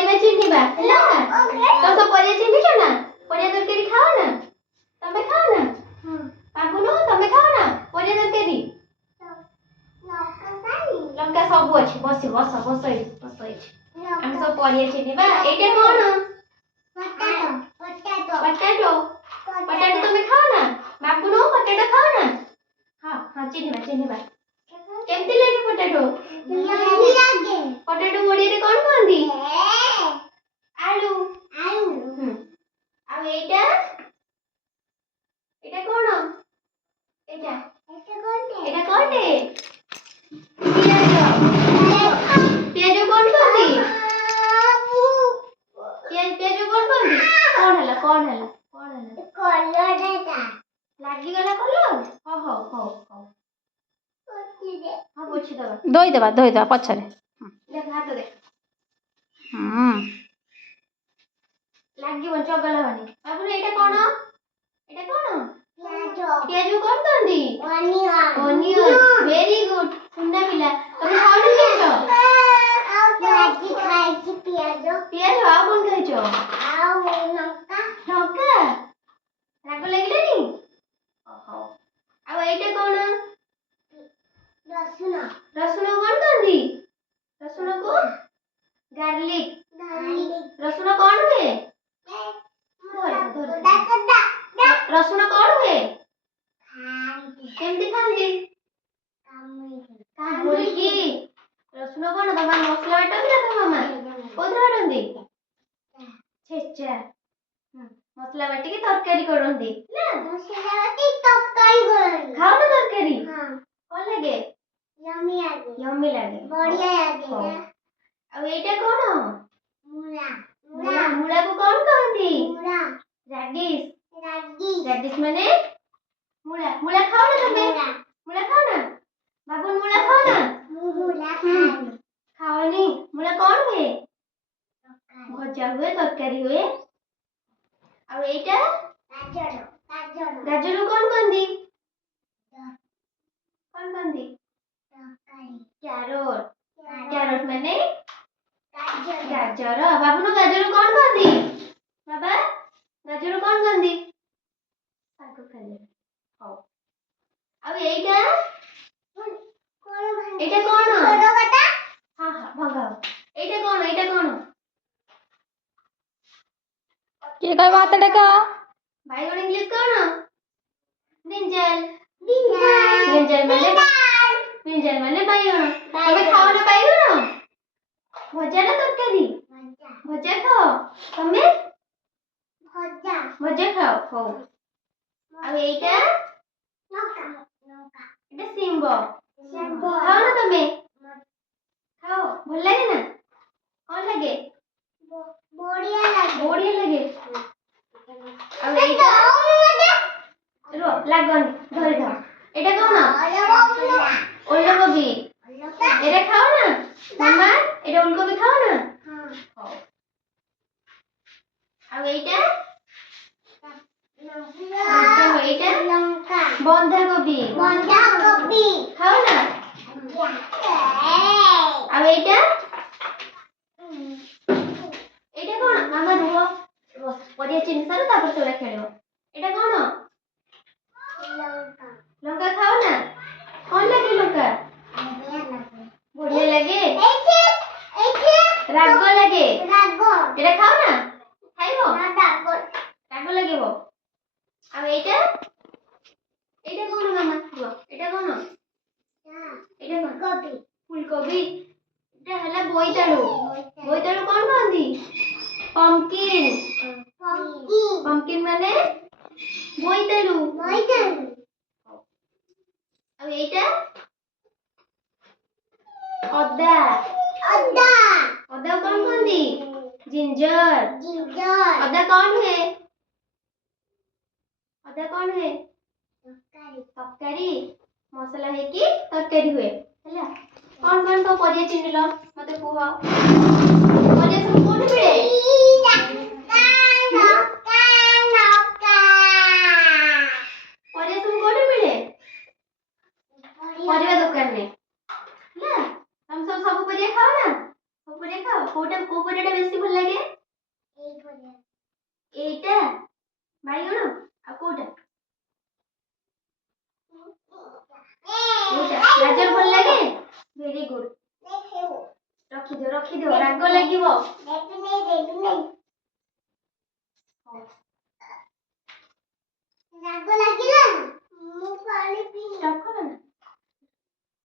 ପରିବା ଚିହ୍ନିବା ହେଲା। ତ ସବୁ ପରିବା ଚିହ୍ନିଛ ନା? ପରିବା ତରକାରୀ ଖାଅ ନା? ତମେ ଖାଅ ନା? ବାବୁନୁ ତମେ ଖାଅ ନା ପରିବା ତରକାରୀ? ଲଙ୍କା ସବୁ ଅଛି। ବସ ବସ ବସ ଏଇଠି ବସ ଏଇଠି। ଆମେ ସବୁ ପରିବା ଚିହ୍ନିବା। ଏଇଟା କଣ? ପଟାଟୋ। ପଟାଟୋ ତମେ ଖାଅ ନା? ବାବୁନୁ ପଟାଟୋ ଖାଅ ନା? ହଁ ହଁ ଚିହ୍ନିବା ଚିହ୍ନିବା। କେମିତି ଲାଗେ ପଟାଟୋ? ପଟାଟୋ ଓଡ଼ିଆରେ କଣ କୁହନ୍ତି? ଆଳୁ। ଆଉ ଏଇଟା ଏଇଟା କଣ? ଏଇଟା ଏଇଟା କଣଟେ? ପିଆଜ। ପିଆଜ କଣ କୁହନ୍ତି? ପିଆଜ କଣ କୁହନ୍ତି? କଣ ହେଲା କଣ ହେଲା କଣ ହେଲା? ଲାଗିଗଲା କଲର? ହଉ ହଉ ହଉ ହଉ ହଁ ପୋଛିଦବା। ଧୋଇଦବା ପଛରେ। ଦେଖ ହାତ ଦେଖ। ଲାଗିବ ଚଗଲା ହବନି। ବାବୁନୁ ଏଇଟା କଣ? ଏଇଟା କଣ? ପିଆଜ କଣ କୁହନ୍ତି? ଅନିଅନ। ଭେରି ଗୁଡ ସୁନା ପିଲା। ତମେ ଖାଅ ନା ପିଆଜ? ପିଆଜ ଆଉ କଣ ଖାଇଛ? ଲଙ୍କା। ରାଗ ଲାଗିଲାନି? ହଉ। ଆଉ ଏଇଟା କଣ? ରସୁଣ କଣ କୁହନ୍ତି? ରସୁଣକୁ ଗାର୍ଲିକ। ରସୁଣ କଣ ହୁଏ? ରସୁଣ କଣ ହୁଏ? କେମିତି ଖାଆନ୍ତି? କାମୁଡ଼ିକି। ରସୁଣ କଣ ତମ ମସଲା ବାଟନ୍ତି ନା ତମ ମାମା? କୋଉଥିରେ ବାଟନ୍ତି? ଛେଚା। ମସଲା ବାଟିକି ତରକାରୀ କରନ୍ତି ନା? ଖାଅ ନା ତରକାରୀ? କଣ ଲାଗେ? ୟମ୍ମି ଲାଗେ। ହଉ। ଆଉ ଏଇଟା କଣ? ମୂଳାକୁ କଣ କହନ୍ତି? ରାଡିଶ। ରାଡିଶ ମାନେ ମୂଳା। ମୂଳା ଖାଅ ନା ତମେ? ମୂଳା ଖାଅ ନା? ବାବୁନ ମୂଳା ଖାଅ ନା? ଖାଅନି? ମୂଳା କଣ ହୁଏ? ଭଜା ହୁଏ ତରକାରୀ ହୁଏ। ଆଉ ଏଇଟା ଗାଜର କଣ କହନ୍ତି? କଣ କହନ୍ତି? କ୍ୟାରୋଟ। କ୍ୟାରୋଟ ମାନେ ଗାଜର। ବାବୁନୁ ଗାଜର କଣ କହନ୍ତି? ବାବା ଗାଜର କଣ କହନ୍ତି? ଶାଗ ଖାଲି। ହଉ। ଆଉ ଏଇଟା ଏଇଟା କଣ? ହଁ ହଁ ଭଙ୍ଗାଅ। ଏଇଟା କଣ? ଏଇଟା କଣ? କିଏ କହିବ ହାତ ଟେକ? ବାଇଗଣ ଇଂଲିଶ କଣ? ବ୍ରିଞ୍ଜାଲ। ବ୍ରିଞ୍ଜାଲ ମାନେ ବାଇଗଣ। ତମେ ଖାଅ ନା ବାଇଗଣ? ଭଜା ନା ତରକାରୀ? ଭଜା ଖାଅ। ତମେ? ଭଜା ଖାଅ। ହଉ। ଆଉ ଏଇଟା ଏଇଟା ଶିମ୍ବ। ଖାଅ ନା ତମେ? ଖାଅ। ଭଲ ଲାଗେ ନା? କଣ ଲାଗେ? ବଢିଆ ଲାଗେ। ଆଉ ଏଇଟା ରୁହ ଲାଗନି ଧରିଥାଅ। ଏଇଟା କଣ? ଓଲକୋବି। ଏଇଟା ଖାଅ ନା? ମାମା ଏଇଟା ଓଲକୋବି ଖାଅ ନା? ହଉ। ଆଉ ଏଇଟା ଏଇଟା ବନ୍ଧାକୋବି। ଖାଅ ନା? ଆଉ ଏଇଟା ଏଇଟା କଣ? ମାମା ରୁହ ପରିବା ଚିହ୍ନି ସାର ତାପରେ ସେଗୁଡା ଖେଳିବ। ଏଇଟା କଣ? ଲଙ୍କା ଖାଅ ନା? କଣ ଲାଗେ ଲଙ୍କା? ବଢିଆ ଲାଗେ। ରାଗ ଲାଗେ। ଏଇଟା ଖାଅ ନା? ଖାଇବ? ରାଗ ଲାଗିବ। ଆଉ ଏଇଟା ଏଇଟା କଣ ମାମା? ରୁହ ଏଇଟା କଣ? ଏଇଟା କଣ? ଫୁଲକୋବି। ଏଇଟା ହେଲା ବୋଇତାଳୁ। ବୋଇତାଳୁ କଣ କହନ୍ତି? ପମ୍ପକିନ୍। ପମ୍ପକିନ୍ ମାନେ ବୋଇତାଳୁ। ଆଉ ଏଇଟା ଅଦା। ଅଦା କଣ କହନ୍ତି? ଜିଞ୍ଜର। ଅଦା କଣ ହୁଏ? ଅଦା କଣ ହୁଏ? ତରକାରୀ। ମସଲା ହେଇକି ତରକାରୀ ହୁଏ ହେଲା। କଣ କଣ ସବୁ ପରିବା ଚିହ୍ନିଲ ମତେ କୁହ? ପରିବା ସବୁ କୋଉଠି ମିଳେ? ପରିବା ସବୁ କୋଉଠି ମିଳେ? ପରିବା ଦୋକାନରେ ହେଲା। ତମେ ସବୁ ପରିବା ଖାଅ ନା? ସବୁ ପରିବା ଖାଅ। କୋଉଟା କୋଉ ପରିବାଟା ବେଶୀ ଭଲ ଲାଗେ? ଏଇଟା ବାଇଗଣ ଆଉ କୋଉଟା? ଏଇଟା ଗାଜର ଭଲ ଲାଗେ? Very good. ରଖିଦିଅ ରାଗ ଲାଗିବ। ହଉ। ରାଗ